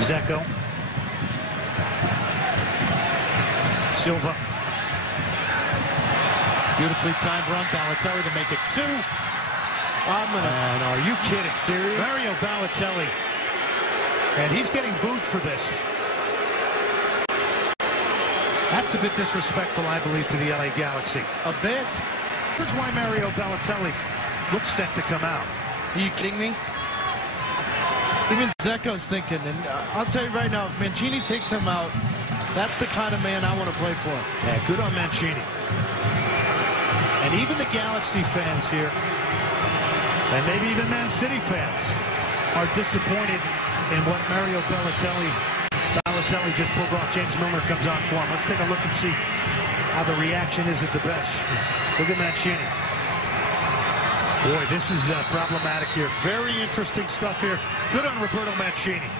Dzeko. Silva. Beautifully timed run. Balotelli to make it 2. And are you kidding? Serious? Mario Balotelli. And he's getting booed for this. That's a bit disrespectful, I believe, to the LA Galaxy. A bit. That's why Mario Balotelli looks set to come out. Are you kidding me? Even Dzeko's thinking, and I'll tell you right now, if Mancini takes him out, that's the kind of man I want to play for. Yeah, good on Mancini. And even the Galaxy fans here, and maybe even Man City fans, are disappointed in what Mario Balotelli just pulled off. James Milner comes on for him. Let's take a look and see how the reaction is at the bench. Look at Mancini. Boy, this is problematic here. Very interesting stuff here. Good on Roberto Mancini.